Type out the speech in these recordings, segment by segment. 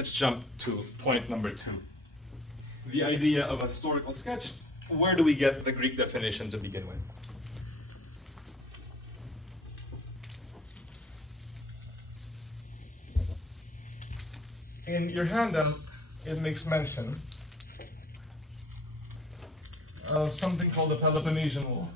let's jump to point number 2. The idea of a historical sketch. Where do we get the Greek definition to begin with? In your handout, it makes mention of something called the Peloponnesian War.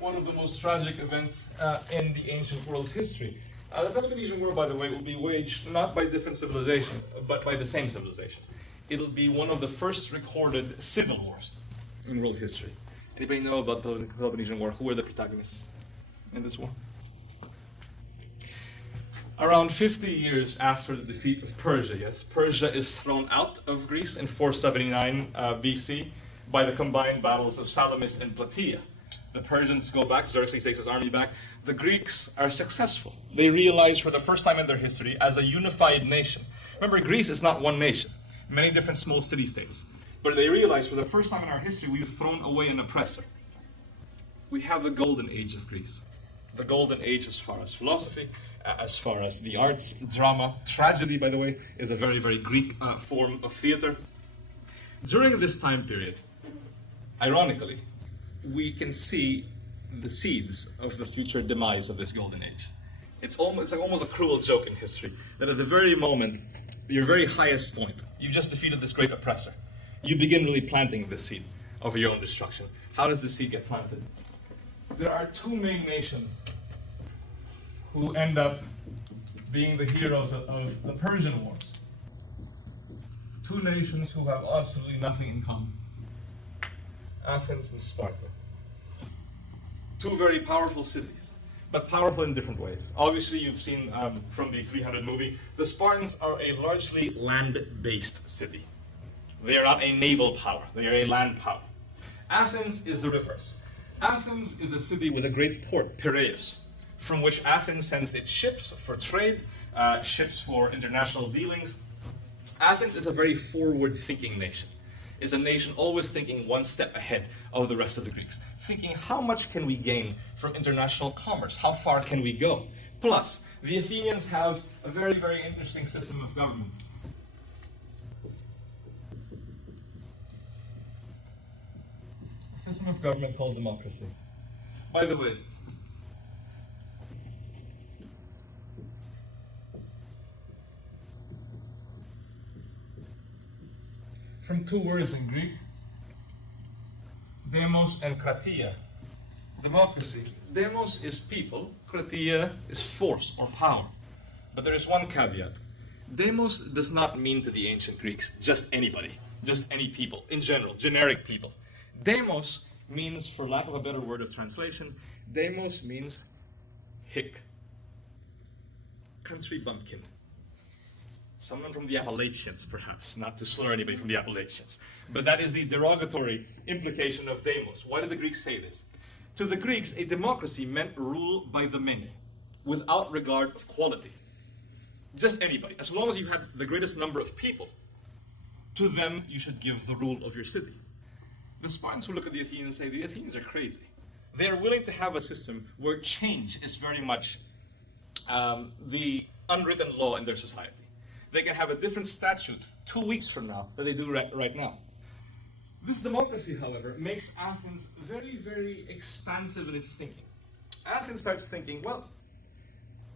One of the most tragic events in the ancient world's history. The Peloponnesian War, by the way, will be waged not by different civilizations, but by the same civilization. It'll be one of the first recorded civil wars in world history. Anybody know about the Peloponnesian War? Who were the protagonists in this war? Around 50 years after the defeat of Persia, yes, Persia is thrown out of Greece in 479 BC by the combined battles of Salamis and Plataea. The Persians go back, Xerxes takes his army back. The Greeks are successful. They realize for the first time in their history as a unified nation. Remember, Greece is not one nation, many different small city-states. But they realize for the first time in our history we've thrown away an oppressor. We have the golden age of Greece. The golden age as far as philosophy, as far as the arts, drama, tragedy, by the way, is a very, very Greek form of theater. During this time period, ironically, we can see the seeds of the future demise of this golden age. It's almost a cruel joke in history that at the very moment, your very highest point, you've just defeated this great oppressor. You begin really planting this seed of your own destruction. How does the seed get planted? There are 2 main nations who end up being the heroes of the Persian Wars. 2 nations who have absolutely nothing in common. Athens and Sparta. 2 very powerful cities, but powerful in different ways. Obviously, you've seen from the 300 movie, the Spartans are a largely land-based city. They are not a naval power, they are a land power. Athens is the reverse. Athens is a city with a great port, Piraeus, from which Athens sends its ships for trade, ships for international dealings. Athens is a very forward-thinking nation. Is a nation always thinking one step ahead of the rest of the Greeks, thinking how much can we gain from international commerce, how far can we go? Plus, the Athenians have a very, very interesting system of government. A system of government called democracy. By the way, from 2 words in Greek, demos and kratia. Democracy. Demos is people, kratia is force or power. But there is one caveat. Demos does not mean to the ancient Greeks just anybody, just any people, in general, generic people. Demos means, for lack of a better word of translation, demos means hick, country bumpkin. Someone from the Appalachians, perhaps, not to slur anybody from the Appalachians. But that is the derogatory implication of demos. Why did the Greeks say this? To the Greeks, a democracy meant rule by the many, without regard of quality. Just anybody. As long as you had the greatest number of people, to them you should give the rule of your city. The Spartans who look at the Athenians say, the Athenians are crazy. They are willing to have a system where change is very much the unwritten law in their society. They can have a different statute 2 weeks from now than they do right now. This democracy, however, makes Athens very, very expansive in its thinking. Athens starts thinking, well,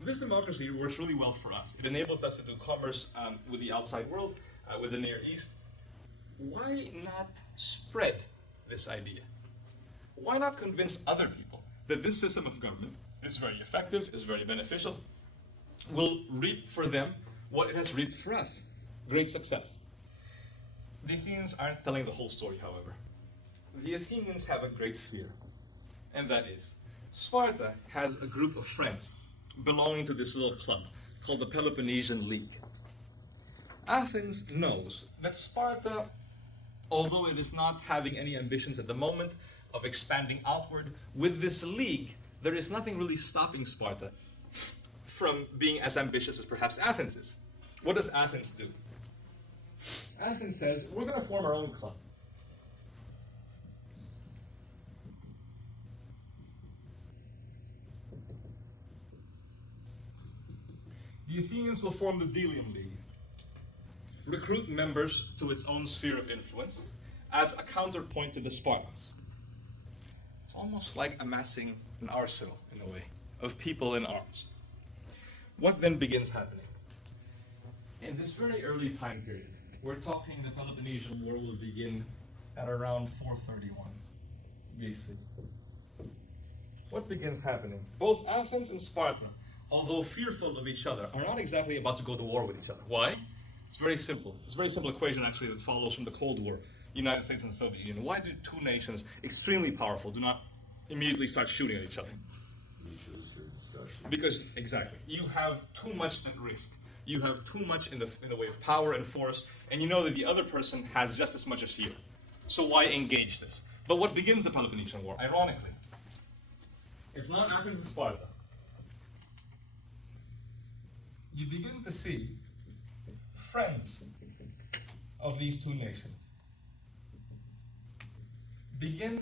this democracy works really well for us. It enables us to do commerce with the outside world, with the Near East. Why not spread this idea? Why not convince other people that this system of government is very effective, is very beneficial, will reap for them what it has reaped for us, great success. The Athenians aren't telling the whole story, however. The Athenians have a great fear, and that is, Sparta has a group of friends belonging to this little club called the Peloponnesian League. Athens knows that Sparta, although it is not having any ambitions at the moment of expanding outward, with this league, there is nothing really stopping Sparta from being as ambitious as perhaps Athens is. What does Athens do? Athens says, we're going to form our own club. The Athenians will form the Delian League, recruit members to its own sphere of influence as a counterpoint to the Spartans. It's almost like amassing an arsenal, in a way, of people in arms. What then begins happening? In this very early time period, we're talking the Peloponnesian War will begin at around 431 BC. What begins happening? Both Athens and Sparta, although fearful of each other, are not exactly about to go to war with each other. Why? It's very simple. It's a very simple equation, actually, that follows from the Cold War, United States and the Soviet Union. Why do two nations, extremely powerful, do not immediately start shooting at each other? Because, exactly, you have too much at risk. You have too much in the way of power and force, and you know that the other person has just as much as you. So why engage this? But what begins the Peloponnesian War, ironically? It's not Athens and Sparta. You begin to see friends of these two nations begin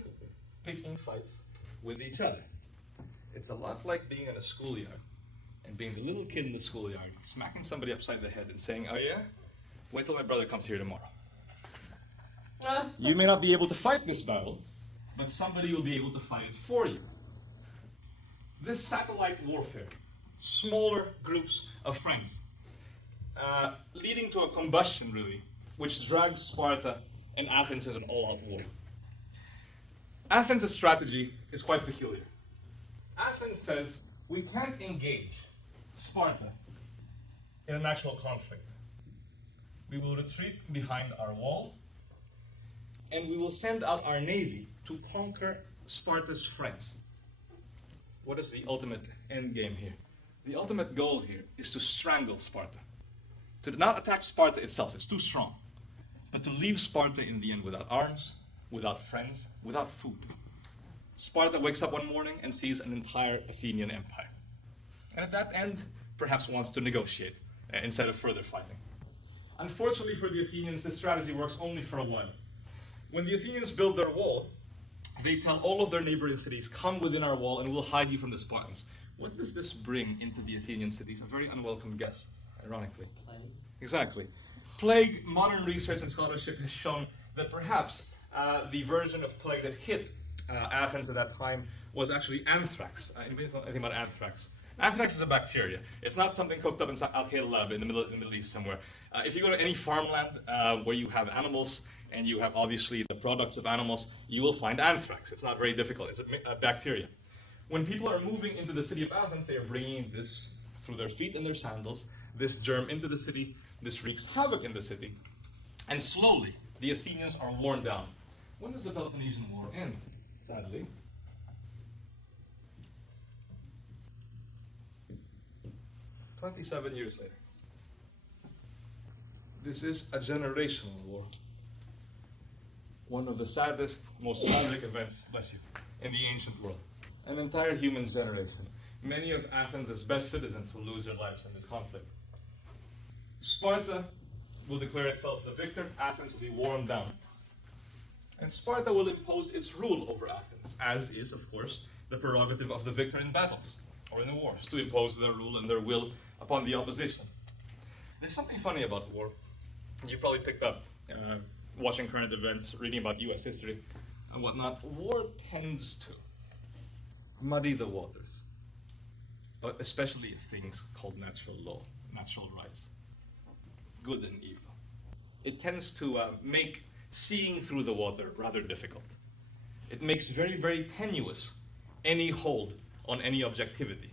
picking fights with each other. It's a lot like being in a schoolyard and being the little kid in the schoolyard, smacking somebody upside the head and saying, "Oh yeah? Wait till my brother comes here tomorrow." You may not be able to fight this battle, but somebody will be able to fight it for you. This satellite warfare, smaller groups of friends, leading to a combustion, really, which drags Sparta and Athens into an all-out war. Athens' strategy is quite peculiar. Athens says, we can't engage Sparta in an actual conflict. We will retreat behind our wall, and we will send out our navy to conquer Sparta's friends. What is the ultimate end game here? The ultimate goal here is to strangle Sparta. To not attack Sparta itself, it's too strong. But to leave Sparta in the end without arms, without friends, without food. Sparta wakes up one morning and sees an entire Athenian empire. And at that end, perhaps wants to negotiate instead of further fighting. Unfortunately for the Athenians, this strategy works only for a while. When the Athenians build their wall, they tell all of their neighboring cities, come within our wall and we'll hide you from the Spartans. What does this bring into the Athenian cities? A very unwelcome guest, ironically. Plague. Exactly. Plague, modern research and scholarship has shown that perhaps the version of plague that hit Athens at that time was actually anthrax. Anybody know anything about anthrax? Anthrax is a bacteria. It's not something cooked up in some Al-Qaeda lab in the Middle East somewhere. If you go to any farmland where you have animals and you have obviously the products of animals, you will find anthrax. It's not very difficult. It's a bacteria. When people are moving into the city of Athens, they are bringing this through their feet and their sandals, this germ into the city. This wreaks havoc in the city. And slowly, the Athenians are worn down. When does the Peloponnesian War end? Sadly, 27 years later. This is a generational war. One of the saddest, most tragic events, bless you, in the ancient world. An entire human generation. Many of Athens' best citizens will lose their lives in this conflict. Sparta will declare itself the victor. Athens will be worn down. And Sparta will impose its rule over Athens, as is, of course, the prerogative of the victor in battles or in the wars, to impose their rule and their will upon the opposition. There's something funny about war. You've probably picked up watching current events, reading about US history and whatnot. War tends to muddy the waters, but especially of things called natural law, natural rights, good and evil. It tends to make seeing through the water rather difficult. It makes very, very tenuous any hold on any objectivity,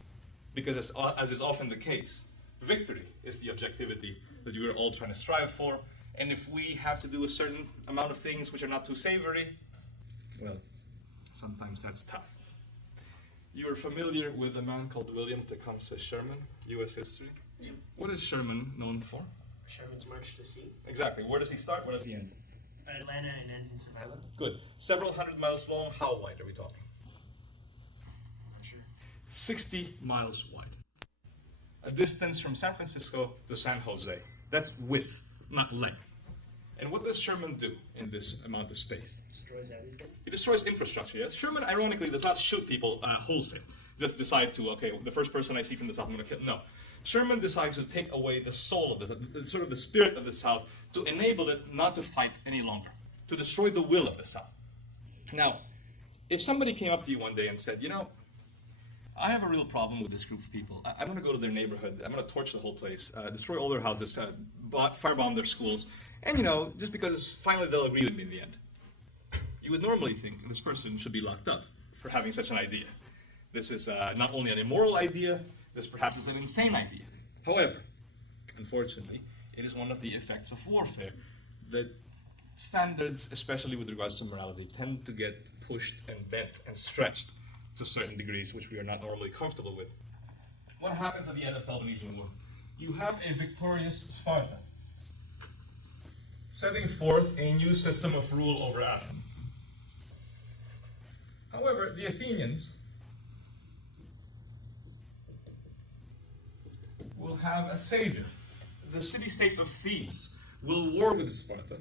because as is often the case, victory is the objectivity that we are all trying to strive for, and if we have to do a certain amount of things which are not too savory, well, sometimes that's tough. You're familiar with a man called William Tecumseh Sherman, US history? Yeah. What is Sherman known for? Sherman's March to Sea. Exactly. Where does he start? Where does he end? Atlanta and ends in Savannah. Good. Several hundred miles long. How wide are we talking? Not sure. 60 miles wide. A distance from San Francisco to San Jose. That's width, not length. And what does Sherman do in this amount of space? Destroys everything. He destroys infrastructure, yes? Sherman, ironically, does not shoot people wholesale. Just decide to, okay, the first person I see from the south, I'm going to kill. No. Sherman decides to take away the soul of the sort of the spirit of the South, to enable it not to fight any longer, to destroy the will of the South. Now, if somebody came up to you one day and said, I have a real problem with this group of people. I'm going to go to their neighborhood. I'm going to torch the whole place, destroy all their houses, firebomb their schools, and just because finally they'll agree with me in the end. You would normally think this person should be locked up for having such an idea. This is not only an immoral idea, this perhaps is an insane idea. However, unfortunately, it is one of the effects of warfare that standards, especially with regards to morality, tend to get pushed and bent and stretched to certain degrees which we are not normally comfortable with. What happens at the end of the Peloponnesian War? You have a victorious Sparta setting forth a new system of rule over Athens. However, the Athenians will have a savior. The city-state of Thebes will war with Sparta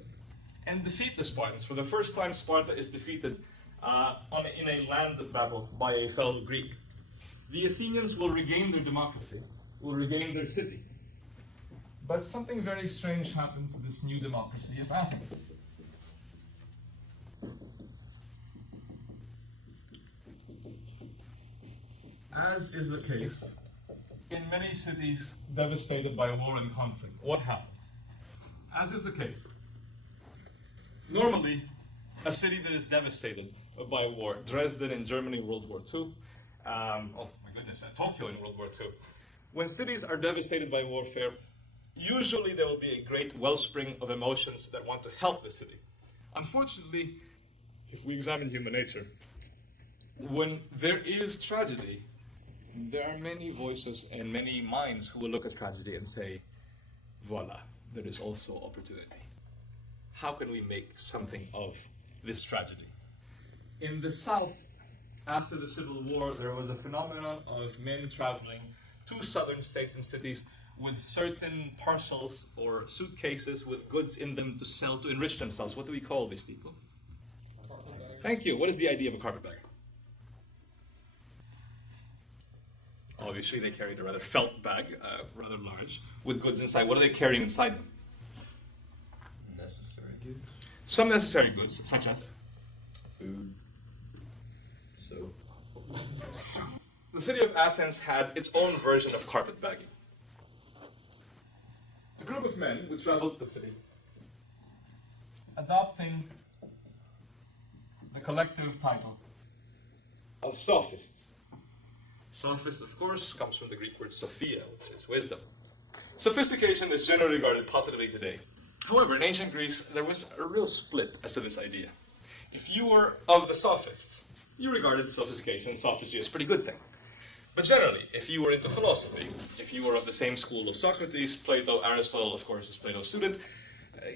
and defeat the Spartans. For the first time, Sparta is defeated in a land battle by a fellow Greek. The Athenians will regain their democracy, will regain their city. But something very strange happens to this new democracy of Athens. As is the case in many cities devastated by war and conflict, what happens? As is the case, normally a city that is devastated by war, Dresden in Germany, World War II, Tokyo in World War II. When cities are devastated by warfare, usually there will be a great wellspring of emotions that want to help the city. Unfortunately, if we examine human nature, when there is tragedy, there are many voices and many minds who will look at tragedy and say, voila, there is also opportunity. How can we make something of this tragedy? In the South, after the Civil War, there was a phenomenon of men traveling to southern states and cities with certain parcels or suitcases with goods in them to sell to enrich themselves. What do we call these people? Thank you. What is the idea of a carpetbagger? Obviously, they carried a rather felt bag, rather large, with goods inside. What are they carrying inside them? Necessary goods. Some necessary goods, such as? Food. Soap. The city of Athens had its own version of carpetbagging. A group of men would travel to the city, adopting the collective title of sophists. Sophist, of course, comes from the Greek word sophia, which is wisdom. Sophistication is generally regarded positively today. However, in ancient Greece, there was a real split as to this idea. If you were of the sophists, you regarded sophistication and sophistry as a pretty good thing. But generally, if you were into philosophy, if you were of the same school of Socrates, Plato, Aristotle, of course, is Plato's student,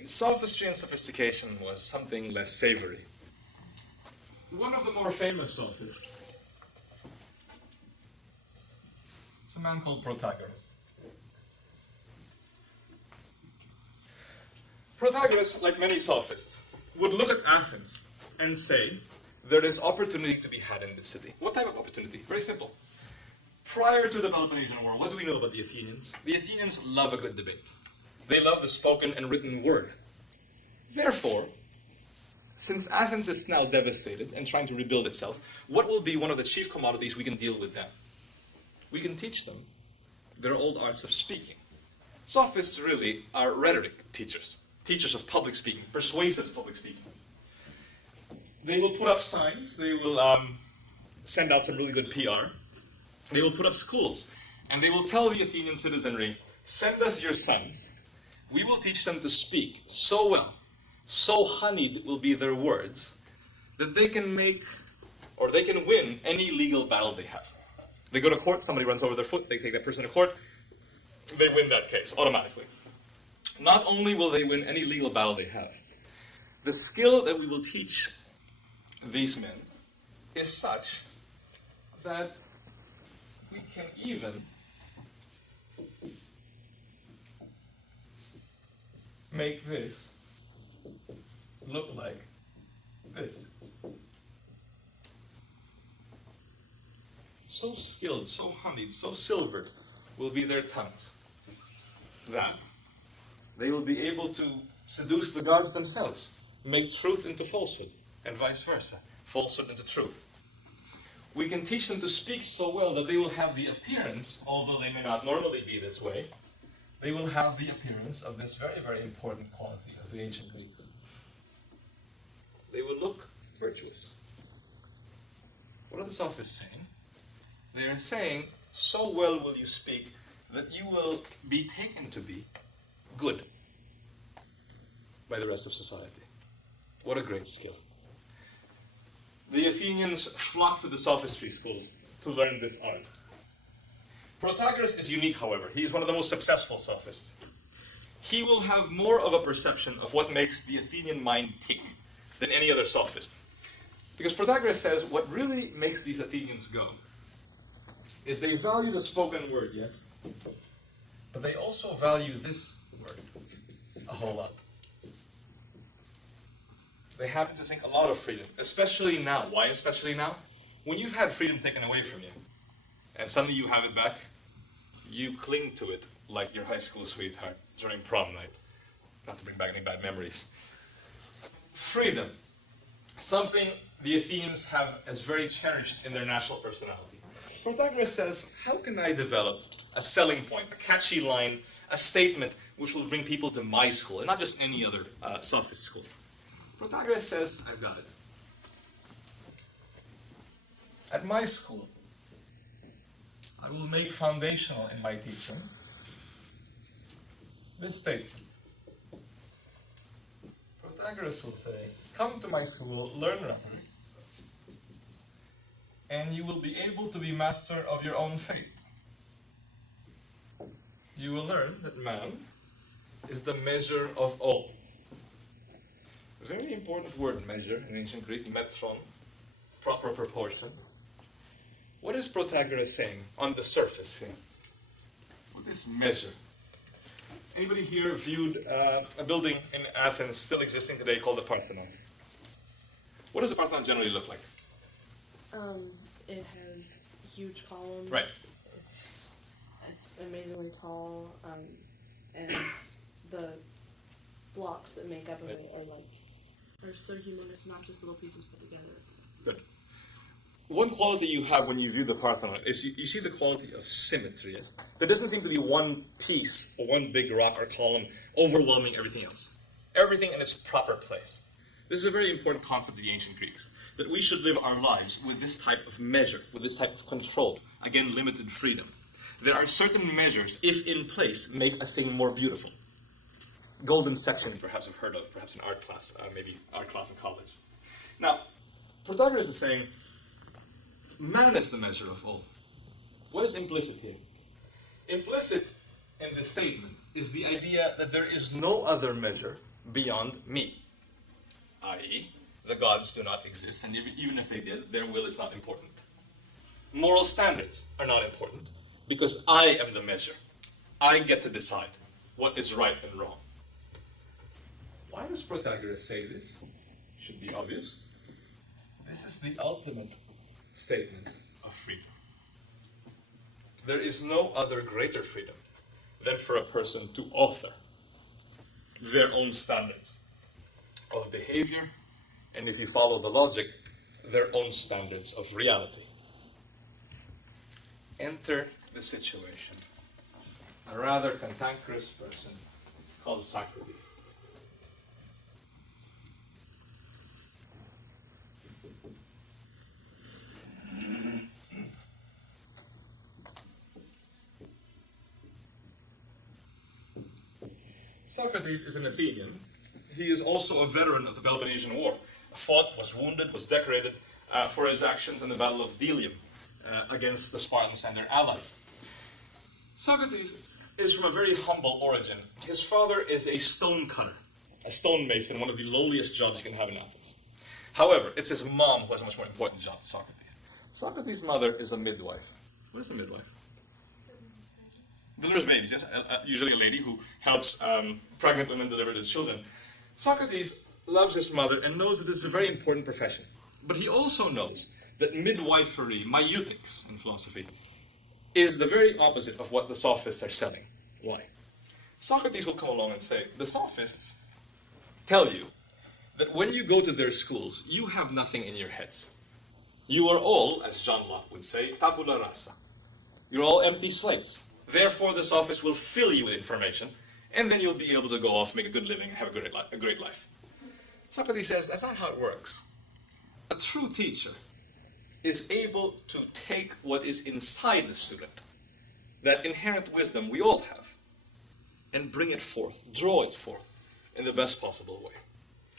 sophistry and sophistication was something less savory. One of the more famous sophists is a man called Protagoras. Protagoras, like many sophists, would look at Athens and say, there is opportunity to be had in this city. What type of opportunity? Very simple. Prior to the Peloponnesian War, what do we know about the Athenians? The Athenians love a good debate. They love the spoken and written word. Therefore, since Athens is now devastated and trying to rebuild itself, what will be one of the chief commodities we can deal with them? We can teach them their old arts of speaking. Sophists really are rhetoric teachers, teachers of public speaking, persuasive public speaking. They will put up signs, they will send out some really good PR, they will put up schools, and they will tell the Athenian citizenry, send us your sons, we will teach them to speak so well, so honeyed will be their words, that they can make, or they can win any legal battle they have. They go to court, somebody runs over their foot, they take that person to court, they win that case automatically. Not only will they win any legal battle they have, the skill that we will teach these men is such that we can even make this look like this. So skilled, so honeyed, so silvered will be their tongues. That they will be able to seduce the gods themselves, make truth into falsehood, and vice versa, falsehood into truth. We can teach them to speak so well that they will have the appearance, although they may not normally be this way, they will have the appearance of this very, very important quality of the ancient Greeks. They will look virtuous. What are the sophists saying? They are saying, so well will you speak that you will be taken to be good by the rest of society. What a great skill. The Athenians flocked to the sophistry schools to learn this art. Protagoras is unique, however. He is one of the most successful sophists. He will have more of a perception of what makes the Athenian mind tick than any other sophist. Because Protagoras says what really makes these Athenians go is they value the spoken word, yes, but they also value this word a whole lot. They happen to think a lot of freedom, especially now. Why especially now? When you've had freedom taken away from you, and suddenly you have it back, you cling to it like your high school sweetheart during prom night. Not to bring back any bad memories. Freedom. Something the Athenians have as very cherished in their national personality. Protagoras says, how can I develop a selling point, a catchy line, a statement which will bring people to my school, and not just any other sophist school? Protagoras says, I've got it. At my school, I will make foundational in my teaching this statement. Protagoras will say, come to my school, learn rhetoric, and you will be able to be master of your own fate. You will learn that man is the measure of all. Very important word, measure, in ancient Greek, metron, proper proportion. What is Protagoras saying on the surface here? What is measure? Anybody here viewed a building in Athens still existing today called the Parthenon? What does the Parthenon generally look like? It has huge columns. Right. It's amazingly tall, and the blocks that make up of it are so humongous, not just little pieces put together. Good. One quality you have when you view the Parthenon is you see the quality of symmetry. Yes? There doesn't seem to be one piece or one big rock or column overwhelming everything else. Everything in its proper place. This is a very important concept of the ancient Greeks, that we should live our lives with this type of measure, with this type of control. Again, limited freedom. There are certain measures, if in place, make a thing more beautiful. Golden section, perhaps you've heard of, perhaps in art class, maybe art class in college. Now, Protagoras is saying, man is the measure of all. What is implicit here? Implicit in this statement is the idea that there is no other measure beyond me. I.e., the gods do not exist, and even if they did, their will is not important. Moral standards are not important, because I am the measure. I get to decide what is right and wrong. Why does Protagoras say this? Should be obvious. This is the ultimate statement of freedom. There is no other greater freedom than for a person to author their own standards of behavior, and if you follow the logic, their own standards of reality. Enter the situation a rather cantankerous person called Socrates. Socrates is an Athenian. He is also a veteran of the Peloponnesian War. Fought, was wounded, was decorated for his actions in the Battle of Delium against the Spartans and their allies. Socrates is from a very humble origin. His father is a stone cutter, a stonemason, one of the lowliest jobs you can have in Athens. However, it's his mom who has a much more important job to Socrates. Socrates' mother is a midwife. What is a midwife? Delivers babies, yes. Usually a lady who helps pregnant women deliver their children. Socrates loves his mother and knows that this is a very important profession. But he also knows that midwifery, maiutics in philosophy, is the very opposite of what the sophists are selling. Why? Socrates will come along and say, the sophists tell you that when you go to their schools, you have nothing in your heads. You are all, as John Locke would say, tabula rasa. You're all empty slates. Therefore, the sophists will fill you with information, and then you'll be able to go off, make a good living, and have a great life. Socrates says that's not how it works. A true teacher is able to take what is inside the student, that inherent wisdom we all have, and bring it forth, draw it forth in the best possible way.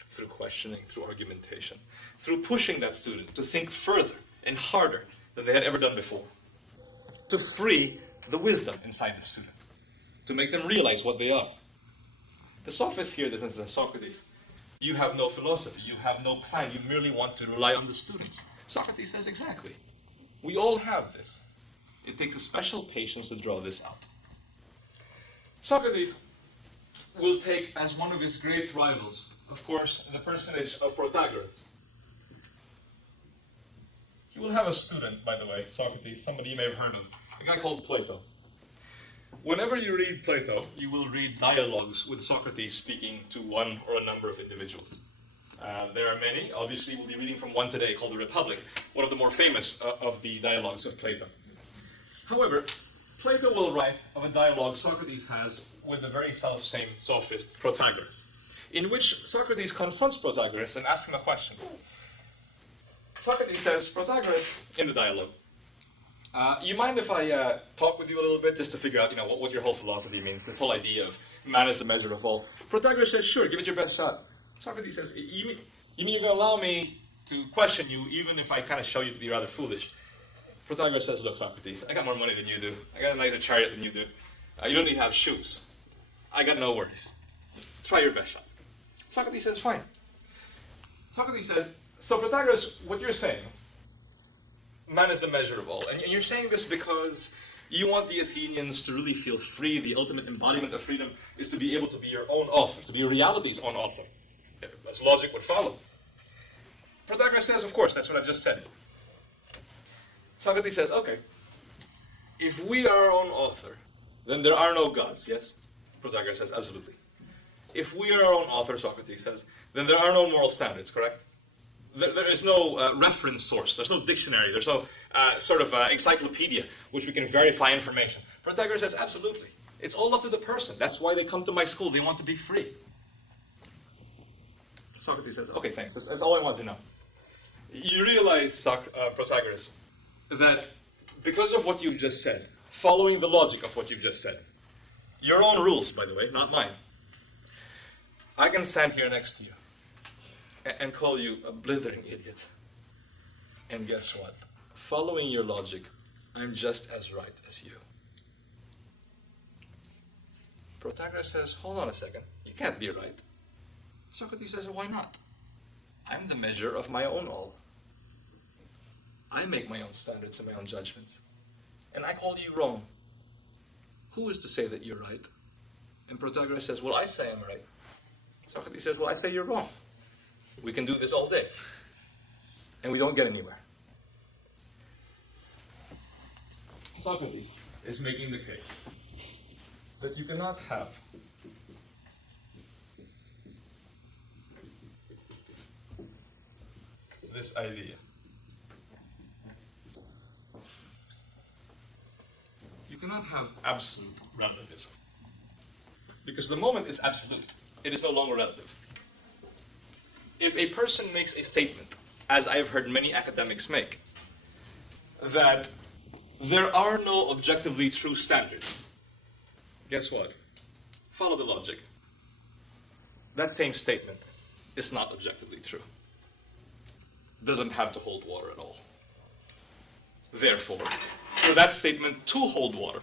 Through questioning, through argumentation, through pushing that student to think further and harder than they had ever done before. To free the wisdom inside the student, to make them realize what they are. The sophists hear this and say, Socrates, you have no philosophy, you have no plan, you merely want to rely on the students. Socrates says, exactly. We all have this. It takes a special patience to draw this out. Socrates will take as one of his great rivals, of course, the personage of Protagoras. He will have a student, by the way, Socrates, somebody you may have heard of, a guy called Plato. Whenever you read Plato, you will read dialogues with Socrates speaking to one or a number of individuals. There are many. Obviously, we'll be reading from one today called The Republic, one of the more famous of the dialogues of Plato. However, Plato will write of a dialogue Socrates has with the very self-same sophist Protagoras, in which Socrates confronts Protagoras and asks him a question. Socrates says, Protagoras, in the dialogue, you mind if I talk with you a little bit just to figure out, what your whole philosophy means, this whole idea of man is the measure of all? Protagoras says, sure, give it your best shot. Socrates says, you mean you're going to allow me to question you even if I kind of show you to be rather foolish? Protagoras says, look, Socrates, I got more money than you do. I got a nicer chariot than you do. You don't need to have shoes. I got no worries. Try your best shot. Socrates says, fine. Socrates says, so Protagoras, what you're saying, man is the measure of all. And you're saying this because you want the Athenians to really feel free. The ultimate embodiment of freedom is to be able to be your own author, to be reality's own author, as logic would follow. Protagoras says, of course, that's what I've just said. Socrates says, okay, if we are our own author, then there are no gods, yes? Protagoras says, absolutely. If we are our own author, Socrates says, then there are no moral standards, correct? There is no reference source, there's no dictionary, there's no encyclopedia which we can verify information. Protagoras says, absolutely. It's all up to the person. That's why they come to my school. They want to be free. Socrates says, okay, thanks. That's all I want to know. You realize, Protagoras, that because of what you've just said, following the logic of what you've just said, your own rules, by the way, not mine, I can stand here next to you and call you a blithering idiot. And guess what? Following your logic, I'm just as right as you. Protagoras says, hold on a second, you can't be right. Socrates says, why not? I'm the measure of my own all. I make my own standards and my own judgments. And I call you wrong. Who is to say that you're right? And Protagoras says, well, I say I'm right. Socrates says, well, I say you're wrong. We can do this all day. And we don't get anywhere. Socrates is making the case that you cannot have this idea. You cannot have absolute relativism. Because the moment is absolute, it is no longer relative. If a person makes a statement, as I have heard many academics make, that there are no objectively true standards, guess what? Follow the logic. That same statement is not objectively true. Doesn't have to hold water at all. Therefore, for that statement to hold water,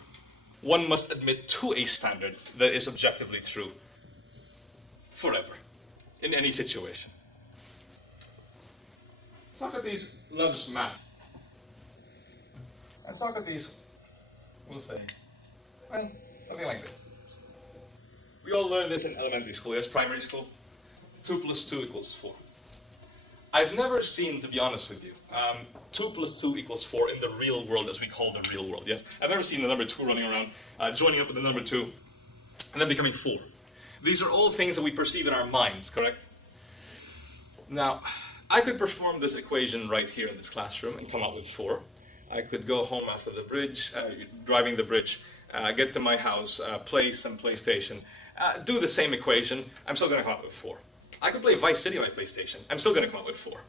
one must admit to a standard that is objectively true forever, in any situation. Socrates loves math. And Socrates will say, well, something like this. We all learn this in elementary school, yes, primary school. 2 + 2 = 4. I've never seen, to be honest with you, 2 plus 2 equals 4 in the real world, as we call the real world, yes? I've never seen the number 2 running around, joining up with the number 2, and then becoming 4. These are all things that we perceive in our minds, correct? Now, I could perform this equation right here in this classroom and come out with 4. I could go home after the bridge, driving the bridge, get to my house, play some PlayStation, do the same equation, I'm still going to come out with 4. I could play Vice City on my PlayStation, I'm still going to come out with 4.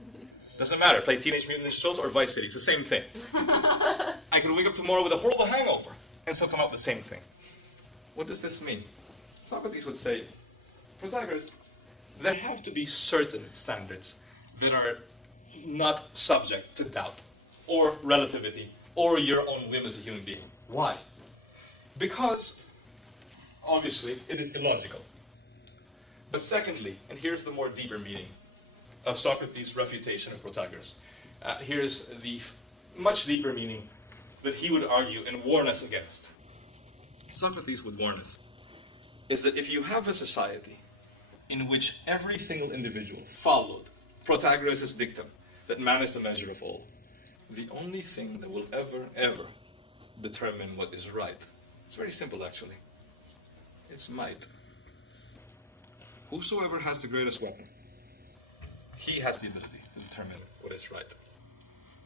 Doesn't matter, play Teenage Mutant Ninja Turtles or Vice City, it's the same thing. I could wake up tomorrow with a horrible hangover and still come out with the same thing. What does this mean? Socrates would say, Protagoras, there have to be certain standards that are not subject to doubt, or relativity, or your own whim as a human being. Why? Because, obviously, it is illogical. But secondly, and here's the more deeper meaning of Socrates' refutation of Protagoras. Here's the much deeper meaning that he would argue and warn us against. Socrates would warn us, is that if you have a society in which every single individual followed Protagoras' dictum that man is the measure of all, the only thing that will ever determine what is right, it's very simple actually, it's might. Whosoever has the greatest weapon, he has the ability to determine what is right.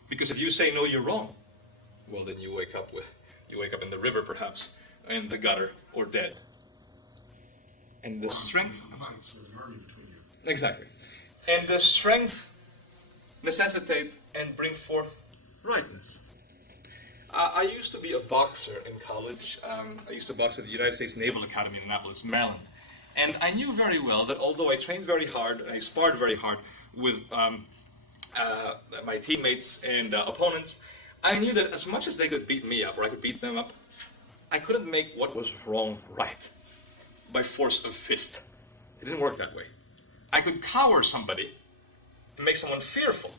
Because if you say no, you're wrong, well then you wake up in the river perhaps, in the gutter, or dead. And the strength... Exactly. And the strength necessitate and bring forth rightness. I used to be a boxer in college. I used to box at the United States Naval Academy in Annapolis, Maryland. And I knew very well that although I trained very hard and I sparred very hard with my teammates and opponents, I knew that as much as they could beat me up or I could beat them up, I couldn't make what was wrong right by force of fist. It didn't work that way. I could cower somebody and make someone fearful.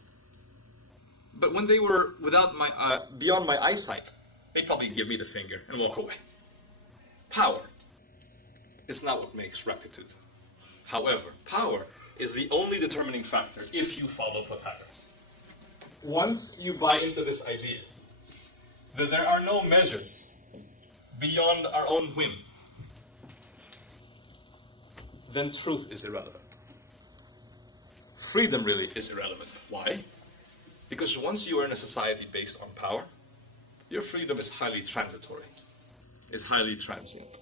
But when they were without my beyond my eyesight, they'd probably give me the finger and walk away. Power is not what makes rectitude. However, power is the only determining factor if you follow Protagoras. Once you buy into this idea that there are no measures beyond our own whim, then truth is irrelevant. Freedom really is irrelevant. Why? Because once you are in a society based on power, your freedom is highly transitory. It's highly transient.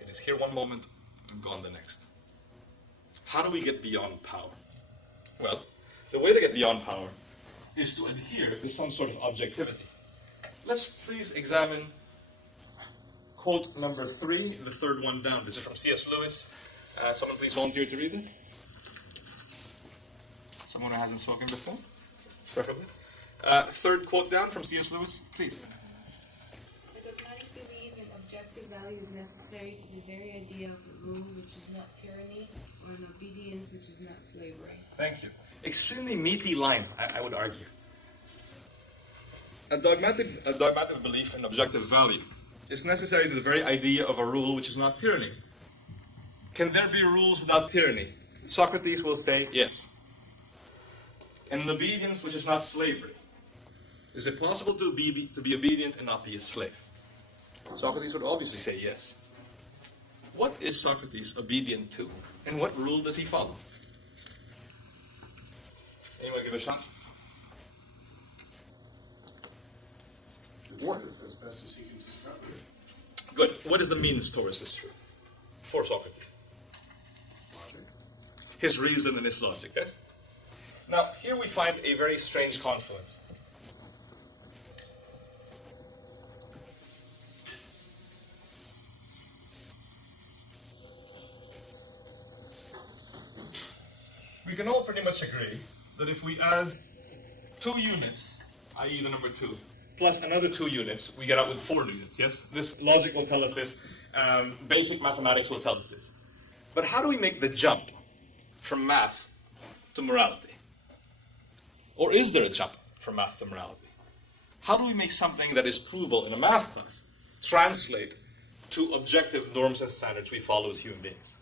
It is here one moment and gone the next. How do we get beyond power? Well, the way to get beyond power is to adhere to some sort of objectivity. Let's please examine quote number 3, the third one down. This is from C.S. Lewis. Someone please volunteer to read it? Someone who hasn't spoken before? Preferably. Third quote down from C.S. Lewis, please. A dogmatic belief in objective value is necessary to the very idea of a rule which is not tyranny, or an obedience which is not slavery. Thank you. Extremely meaty line, I would argue. A dogmatic belief in objective value is necessary to the very idea of a rule which is not tyranny. Can there be rules without tyranny? Socrates will say yes. And an obedience which is not slavery. Is it possible to be obedient and not be a slave? Socrates would obviously say yes. What is Socrates obedient to? And what rule does he follow? Anyone give a shot? The truth as best as he can describe it. Good. What is the means towards this truth? For Socrates. Logic. His reason and his logic, yes? Now, here we find a very strange confluence. We can all pretty much agree that if we add 2 units, i.e. the number 2, plus another 2 units, we get out with 4 units, yes? This logic will tell us this. Basic mathematics will tell us this. But how do we make the jump from math to morality? Or is there a jump from math to morality? How do we make something that is provable in a math class translate to objective norms and standards we follow as human beings?